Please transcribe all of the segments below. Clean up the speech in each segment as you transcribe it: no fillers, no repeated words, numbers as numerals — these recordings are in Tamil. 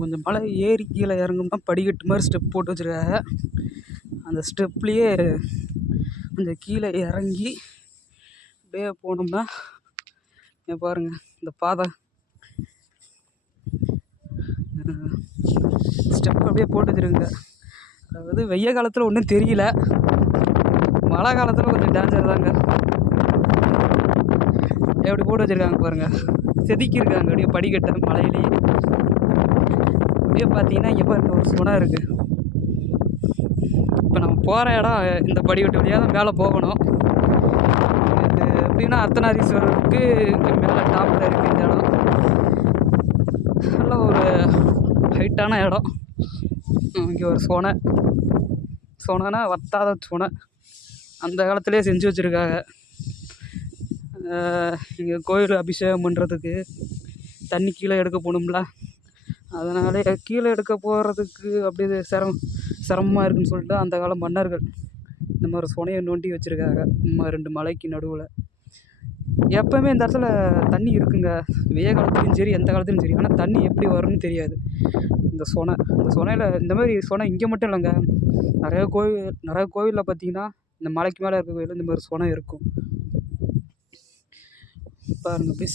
கொஞ்சம் மலை ஏறி கீழே இறங்கணும்னா படிக்கட்டு மாதிரி ஸ்டெப் போட்டு வச்சுருக்காங்க. அந்த ஸ்டெப்லேயே கொஞ்சம் கீழே இறங்கி அப்படியே போனோம்னா பாருங்கள் இந்த பாதை ஸ்டெப் அப்படியே போட்டு வச்சுருக்குங்க. அதாவது வெய்ய காலத்தில் ஒன்றும் தெரியல, மழை காலத்தில் கொஞ்சம் டேஞ்சர் தாங்க. எப்படி போட்டு வச்சுருக்காங்க பாருங்கள், செதுக்கியிருக்காங்க அப்படியே படிக்கட்டை மலையிலேயே. அப்படியே பார்த்தீங்கன்னா இங்கே பாருங்க ஒரு சுனை இருக்குது. இப்போ நம்ம போகிற இடம் இந்த படிக்கட்டு வழியாக தான் மேலே போகணும். இது எப்படின்னா அர்த்தநாரீஸ்வரருக்கு இங்கே மேலே டாப்பில் இருக்குது இந்த இடம். நல்ல ஒரு ஹைட்டான இடம். இங்கே ஒரு சொனைனா வத்தாத சொனை, அந்த காலத்திலே செஞ்சு வச்சுருக்காங்க. இங்கே கோயில் அபிஷேகம் பண்ணுறதுக்கு தண்ணி கீழே எடுக்க போகணும்ல, அதனாலே கீழே எடுக்க போகிறதுக்கு அப்படியே சிரமமாக இருக்குதுன்னு சொல்லிட்டு அந்த கால மன்னர்கள் இந்த மாதிரி சொனையை நோண்டி வச்சுருக்காங்க 2 மலைக்கு நடுவில். எப்போவுமே இந்த இடத்துல தண்ணி இருக்குங்க, வெய்ய காலத்துலையும் சரி எந்த காலத்துலையும் சரி. ஆனால் தண்ணி எப்படி வரும்னு தெரியாது. இந்த சொனையில் இந்த மாதிரி சொனை இங்கே மட்டும் இல்லைங்க, நிறைய கோவிலில் பார்த்தீங்கன்னா இந்த மலைக்கு மேலே இருக்க கோயிலில் இந்த மாதிரி சொனை இருக்கும். பாருங்க அப்படியே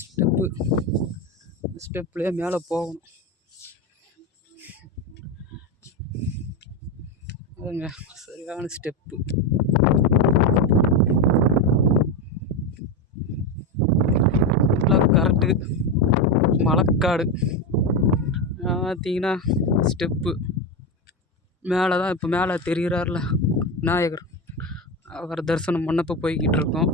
ஸ்டெப்லேயே மேலே போகணும். அதுங்க சரியான ஸ்டெப்பு. கரெக்டு மலைக்காடு பார்த்தீங்கன்னா ஸ்டெப்பு மேலே தான். இப்போ மேலே தெரிகிறார்ல விநாயகர், அவர் தரிசனம் பண்ணப்போ போய்கிட்டு இருக்கோம்.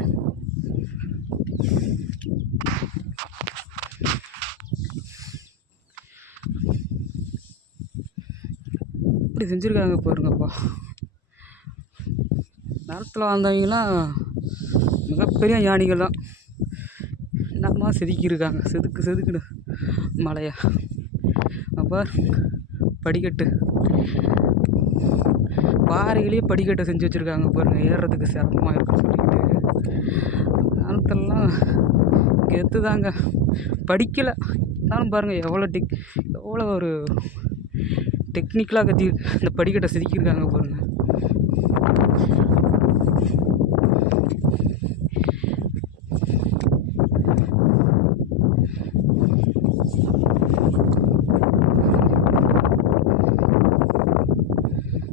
இப்படி செஞ்சுருக்காங்க பாருங்கப்பா. நேரத்தில் வாழ்ந்தவங்களாம் மிகப்பெரிய ஞானிகள் தான். என்னமா செதுக்கியிருக்காங்க, செதுக்குன்னு மலையை. அப்போ படிக்கட்டு பாறையிலேயே படிக்கட்டை செஞ்சு வச்சுருக்காங்க பாருங்கள், ஏறுறதுக்கு சிரமமாக இருக்குன்னு சொல்லிக்கிட்டு. காலத்திலலாம் கெத்து தாங்க. படிக்கலை இருந்தாலும் பாருங்கள் எவ்வளோ ஒரு டெக்னிக்கலாக இந்த படிக்கட்டை செதுக்கியிருக்காங்க பாருங்கள்.